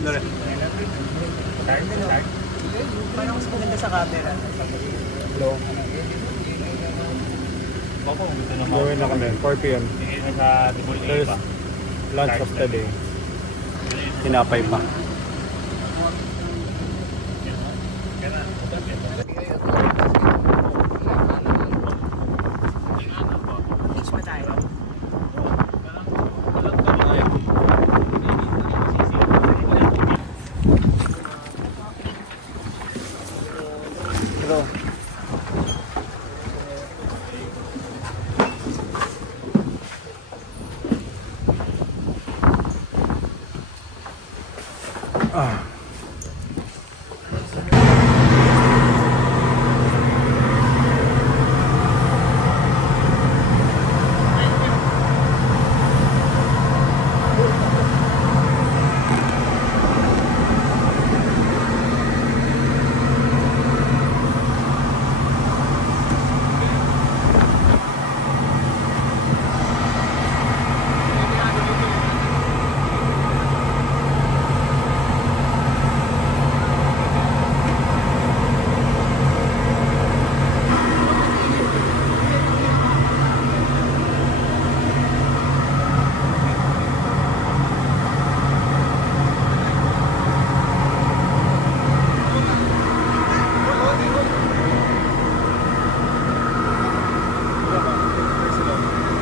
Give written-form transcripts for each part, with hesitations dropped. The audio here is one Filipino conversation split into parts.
Dali. Parang mas maganda sa camera. Hello. Bako, gusto naman. Gawin na kami, 4 p.m. Tingin sa Tibol First pa. lunch of the day. Tinapay pa. Beach pa tayo. Hello. Ah.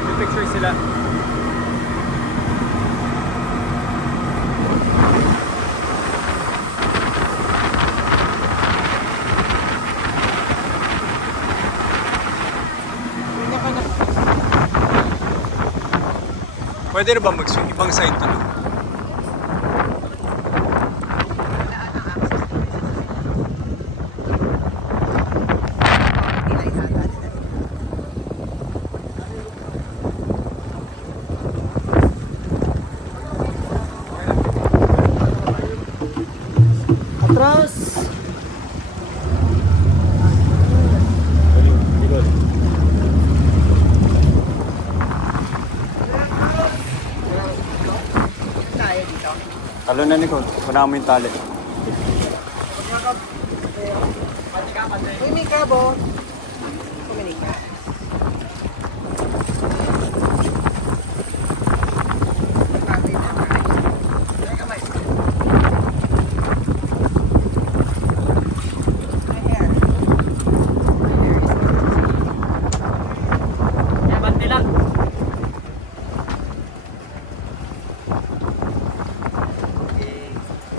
May picture sila. Pwede na ba mag-swing? Ibang side to, no? Atras! Tayo dito. Talo na, Nicole. Kuna mo yung tali. Uy, may kabo. Kuminig ka.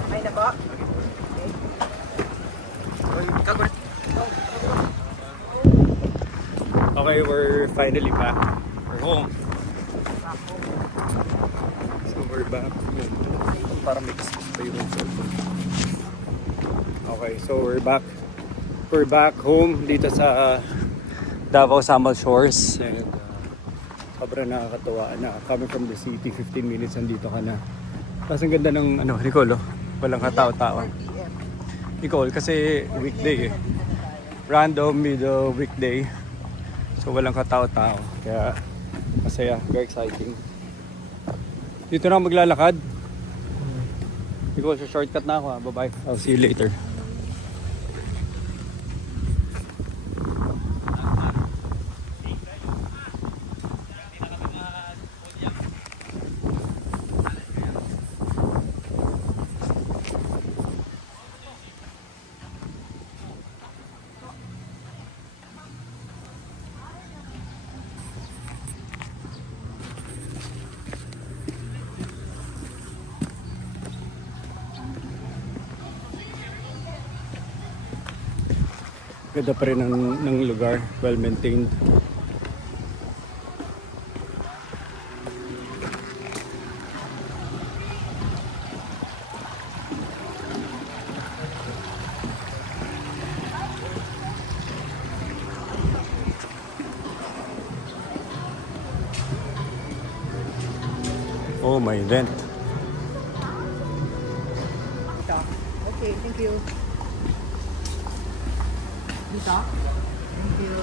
Ay na ba? Okay, we're finally back. We're home. So we're back. Para mix pa yung cellphone. Okay, so we're back. We're back home dito sa Davao Samal Shores. And sobrang nakakatuwa na coming from the city, 15 minutes nandito ka na. Tapos ang ganda ng Nicole, oh. Walang katao-tao. Nicole, kasi weekday eh. Random middle weekday. So walang katao-tao. Kaya masaya, very exciting. Dito na ako maglalakad. Nicole, sa shortcut na ako ha. Bye-bye. I'll see you later. Ganda pa rin ng lugar, well maintained. Oh, may event. Okay, thank you. Dito? Thank you.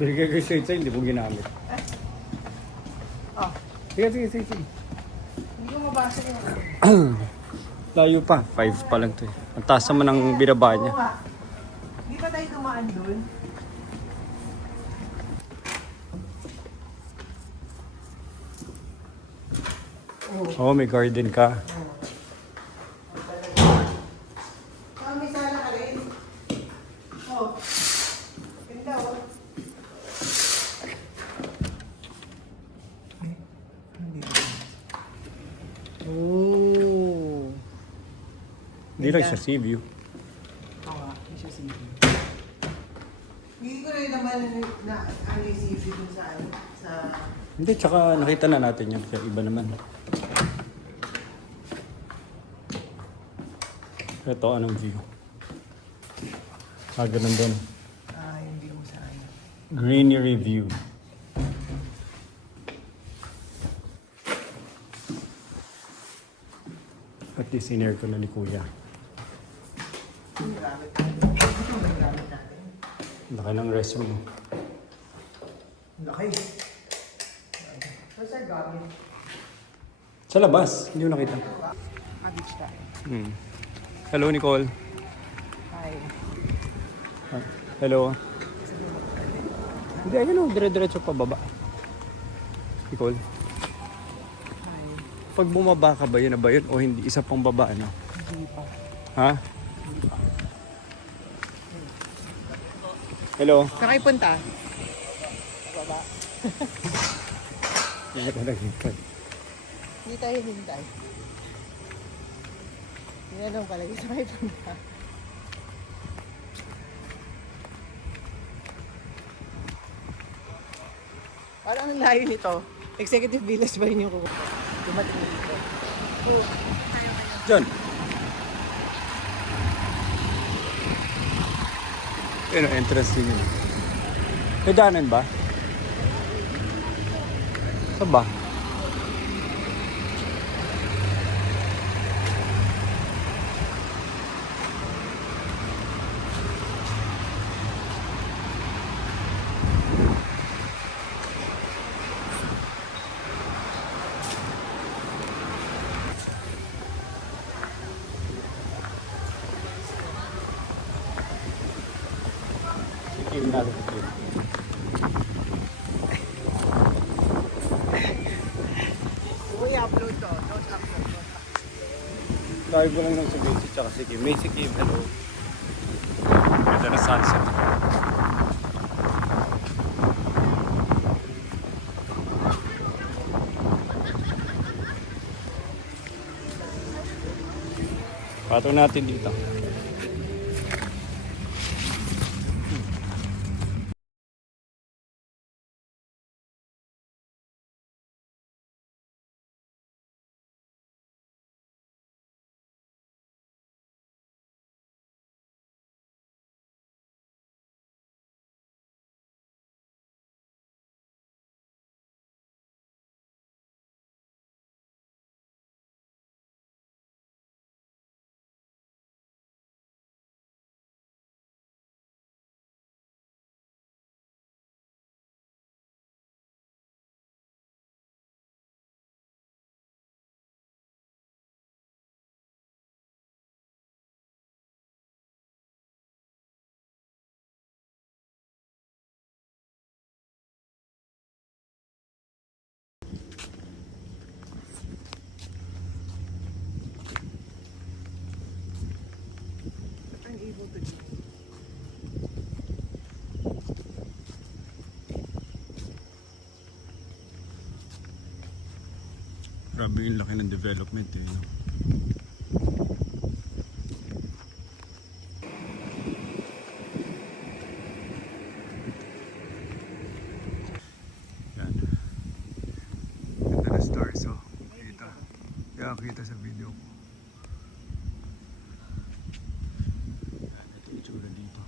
Binigay ko yung shade sa'yo, hindi mo ginamit. Oh, Sige. hindi ko mabasa yung... Layo pa. 5 pa lang to eh. Ang taas naman ng binaba niya. Oo nga. Hindi ba tayo dumaan dun? Oo, may garden ka. May sala ka rin. Oh. Ganda oh. Oh. Hindi lang siya sea view. Oo nga, hindi siya CV. Hindi ko rin naman na ano yung CV dun sa... Hindi, tsaka nakita na natin yan. Kaya iba naman. Ito, anong view? Ganun din. yung view sa ano. Greenery view. At least in-air ko na ni Kuya. Yung gamit natin. Ito may gamit natin. Laki ng restroom. Laki. So sa gamit. Sa labas, hindi ko nakita. Beach tayo. Hello, Nicole. Hi. Hello. Hindi, ayun o, dire-diretso pa baba. Nicole. Hi. Pag bumaba ka ba yun na ba yun? O hindi, isa pang baba, ano? Hindi pa. Ha? Hello. Saan kayo punta? Baba. Bakit na naging Hindi tayo hintay. Tinanong pala, saan kayo punta? Parang ang layo nito. Executive Villas ba yun yung dumating dito? John. Yun ang entrance din yun. May daanan ba? Saan ba? Sige, natin ito. Uy, upload to. Don't upload. Live ko lang ng si Macy tsaka si Kim. Macy Kim, hello. Ganda na sunset. Patong natin dito. Unable to do. Grabe yung laki ng development eh. No? Yan. Ganda na stars oh. Kita. Kaya kita sa video ko. Yan, ito yung tsura dito.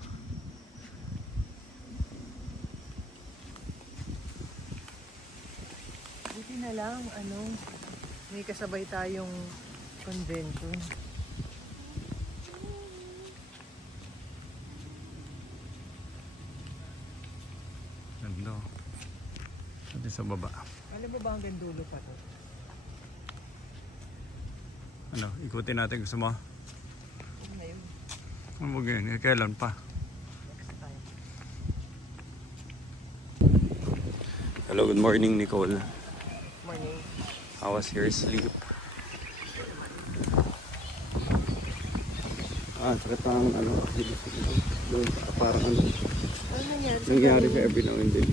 Buti na lang, may kasabay tayong convention. Dito sa baba. Alam mo ba hanggang dulo pa to? Ano, ikutin natin gusto mo? Huwag na yun. Ano mo ganyan? Kailan pa? Next time. Hello, good morning Nicole. Morning. How was your sleep? Sakit ang ano, doon parang ano, Ano nangyari? nangyari sa every now and then.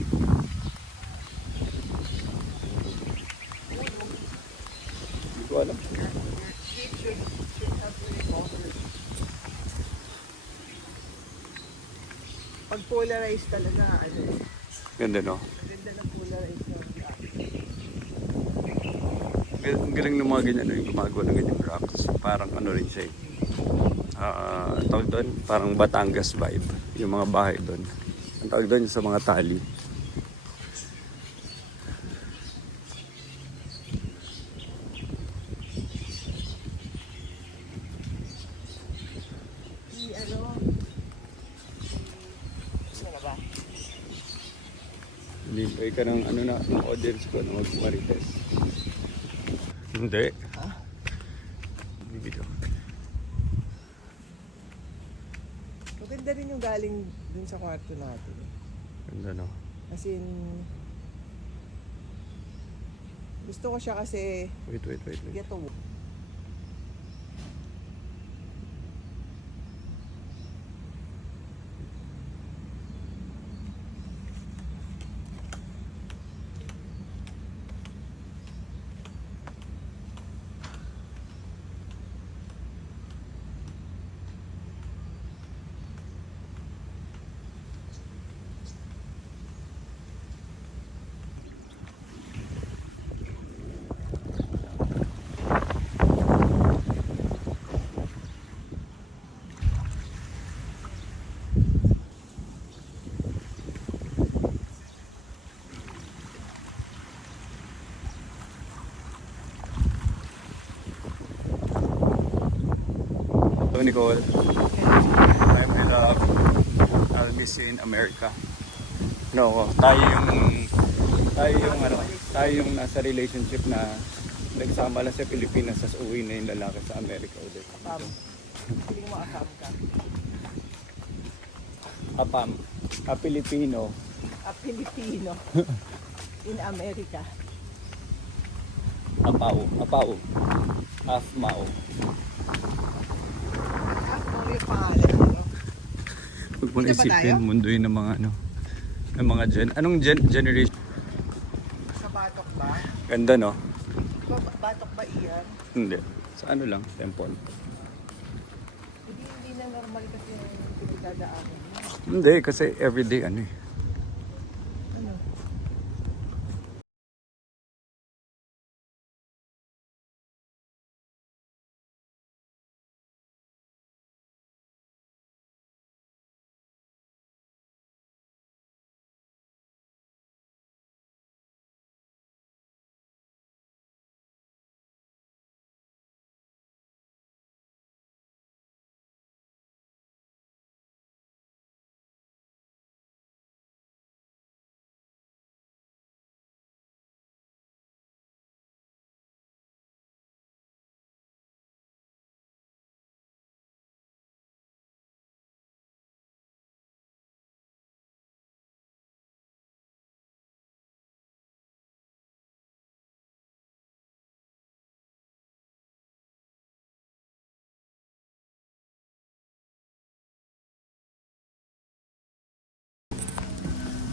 Hindi ko alam. It should have recovered. Pag polarized talaga, ano, Ganda no? maganda ng polarized na Ang galing ng mga ganyan, yung gumagawa ng ganyan rocks. Parang ano rin siya eh. Tawag doon, parang Batangas vibe. Yung mga bahay doon. Ang tawag doon sa mga tali. ano na ba? Lipay ka ng ano na, ng audience ko na mag-marites. Hindi. Ha? Hindi video. Maganda rin yung galing dun sa kwarto natin. Ganda no? As in, gusto ko siya kasi Wait. get to So Nicole, I'm in love. I'll miss you in America. No, tayo yung nasa relationship na nagsama lang sa Pilipinas sa uwi na yung lalaki sa Amerika ulit. apam. Feeling mo apam ka. Apam, a Pilipino. A Filipino in America. Apao, afmao. Ano yung pangalan, ano? Huwag mo Hindi ba isipin, tayo? mundo yun ng mga ano, ng mga anong generation? Sa Batok ba? Ganda no? Batok ba iyan? Hindi. Sa ano lang, temple. Hindi na normal kasi yung pinagdadaanan. Hindi, kasi everyday ano eh. Ano?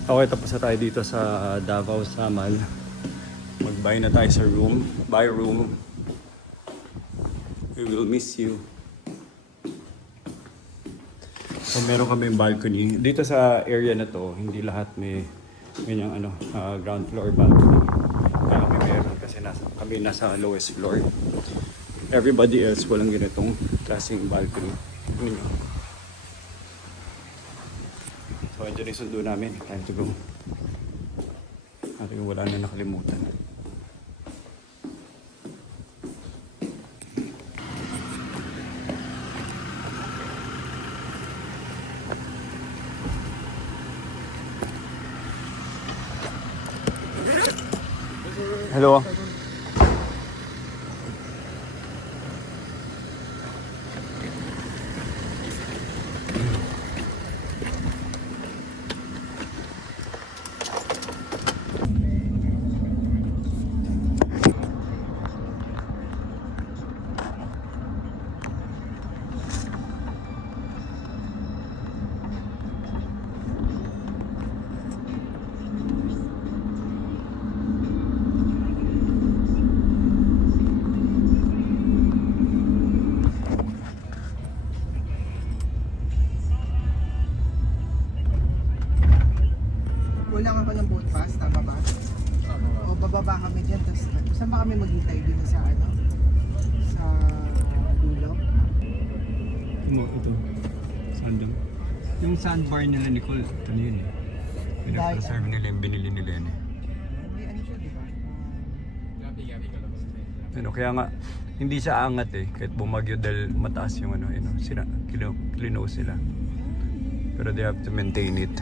Okay, tapos na tayo dito sa Davao, Samal. Mag-buy na tayo sa room. Buy room. We will miss you. So meron kami balcony. Dito sa area na to, hindi lahat may ganyang ground floor balcony. Kaya kami meron kasi kami nasa lowest floor. Everybody else walang ganitong klaseng balcony. Ano nyo? So, andyan yung sundo namin. Time to go. Natin wala na nakalimutan. Hello. Kulang ako ng boat pass, tama ba? O bababa kami dyan, tapos saan ba kami maghintay dito sa ano? Sa dulo? Ito. Sandong. Yung sandbar nila, Nicole, ito na yun eh. Pinag-preserve nila yung binili nila yun eh. May ano siya, di ba? Ano, kaya nga, hindi siya angat eh. Kahit bumagyo dahil mataas yung ano, yun, sila, close sila. Pero they have to maintain it.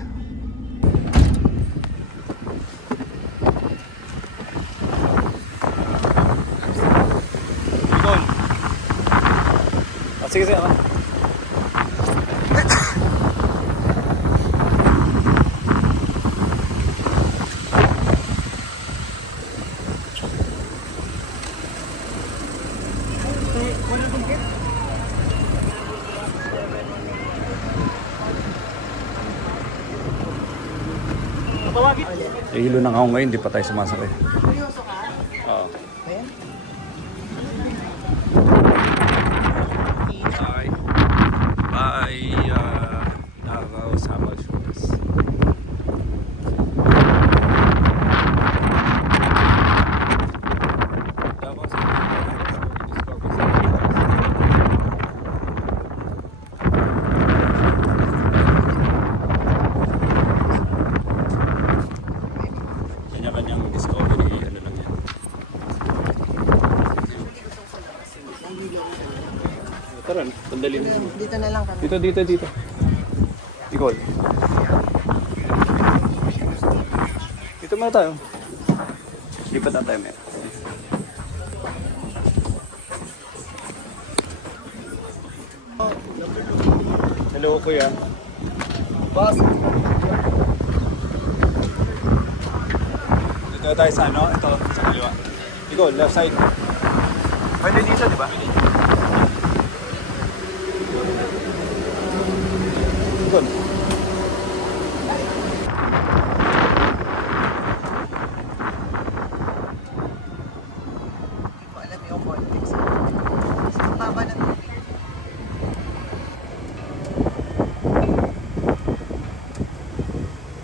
Nicole! Ah, sige, sige. Ah. Ihilo na ako ngayon, hindi pa tayo sumasakay. Seryoso ka? Oo. Ayan. Bye. Bye. Davao Summer Shores. Davao kanya-kanyang discovery, ano lang yan. Tara na, sandali na. Dito na lang kami. Dito. Nicole. Dito muna tayo. Lipat na tayo, Mer. Hello, kuya. Boss. Dito tayo sa ano? Ito, sa kaliwa. Nicole, left side. Pwede dito, di ba? Nicole. Hindi ko alam yung context.